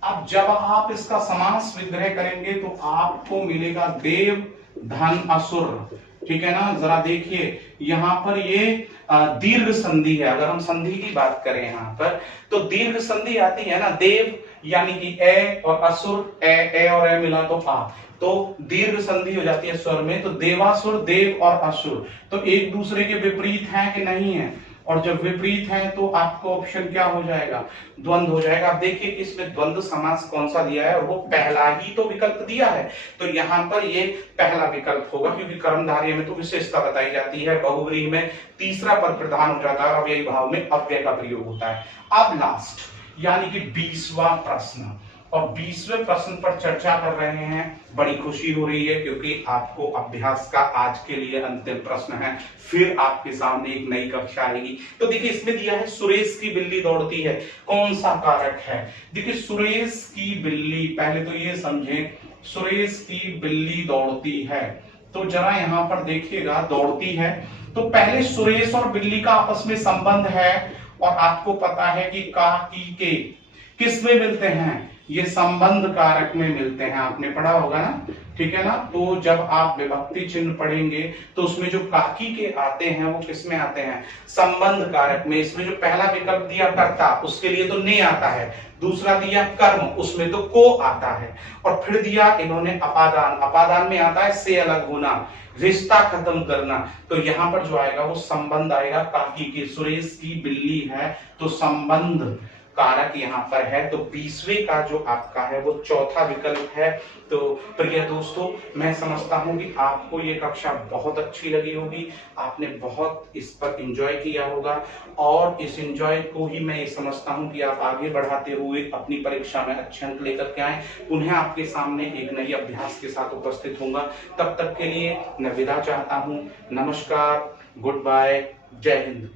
अब जब आप इसका समास विग्रह करेंगे तो आपको मिलेगा देव धन असुर। ठीक है ना, जरा देखिए यहां पर ये दीर्घ संधि है। अगर हम संधि की बात करें यहां पर, तो दीर्घ संधि आती है ना, देव यानी कि ए और असुर, ए और ए मिला तो आ, तो दीर्घ संधि हो जाती है स्वर में। तो देवासुर, देव और असुर तो एक दूसरे के विपरीत हैं कि नहीं है? और जब विपरीत है तो आपको ऑप्शन क्या हो जाएगा? द्वंद्व हो जाएगा। आप देखिए कि इसमें द्वंद्व समास कौन सा दिया है, और वो पहला ही तो विकल्प दिया है, तो यहाँ पर ये पहला विकल्प होगा, क्योंकि कर्मधारय में तो विशेषता बताई जाती है, बहुव्रीहि में तीसरा पद प्रधान हो जाता है और अव्ययी भाव में अव्यय का प्रयोग होता है। अब लास्ट यानी कि 20वां प्रश्न, और 20वें प्रश्न पर चर्चा कर रहे हैं। बड़ी खुशी हो रही है क्योंकि आपको अभ्यास का आज के लिए अंतिम प्रश्न है, फिर आपके सामने एक नई कक्षा आएगी। तो देखिए इसमें दिया है सुरेश की बिल्ली दौड़ती है, कौन सा कारक है? देखिए सुरेश की बिल्ली, पहले तो ये समझें, सुरेश की बिल्ली दौड़ती है, तो जरा यहां पर देखिएगा दौड़ती है, तो पहले सुरेश और बिल्ली का आपस में संबंध है, और आपको पता है कि का की के किस में मिलते हैं? ये संबंध कारक में मिलते हैं, आपने पढ़ा होगा ना, ठीक है ना। तो जब आप विभक्ति चिन्ह पढ़ेंगे तो उसमें जो काकी के आते हैं वो किस में आते हैं? संबंध कारक में। इसमें जो पहला विकल्प दिया कर्ता, उसके लिए तो ने आता है, दूसरा दिया कर्म, उसमें तो को आता है, और फिर दिया इन्होंने अपादान, अपादान में आता है से अलग होना, रिश्ता खत्म करना। तो यहां पर जो आएगा वो संबंध आएगा काकी के। सुरेश की बिल्ली है तो संबंध कारक यहां पर है, तो 20वें का जो आपका है वो चौथा विकल्प है। तो प्रिय दोस्तों, मैं समझता हूं कि आपको ये कक्षा बहुत अच्छी लगी होगी, आपने बहुत इस पर एंजॉय किया होगा, और इस एंजॉय को ही मैं ये समझता हूं कि आप आगे बढ़ाते हुए अपनी परीक्षा में अच्छे अंक लेकर के आए। पुनः आपके सामने एक नई अभ्यास के साथ उपस्थित होऊंगा। तब तक के लिए मैं विदा चाहता हूं। नमस्कार, गुड बाय, जय हिंद।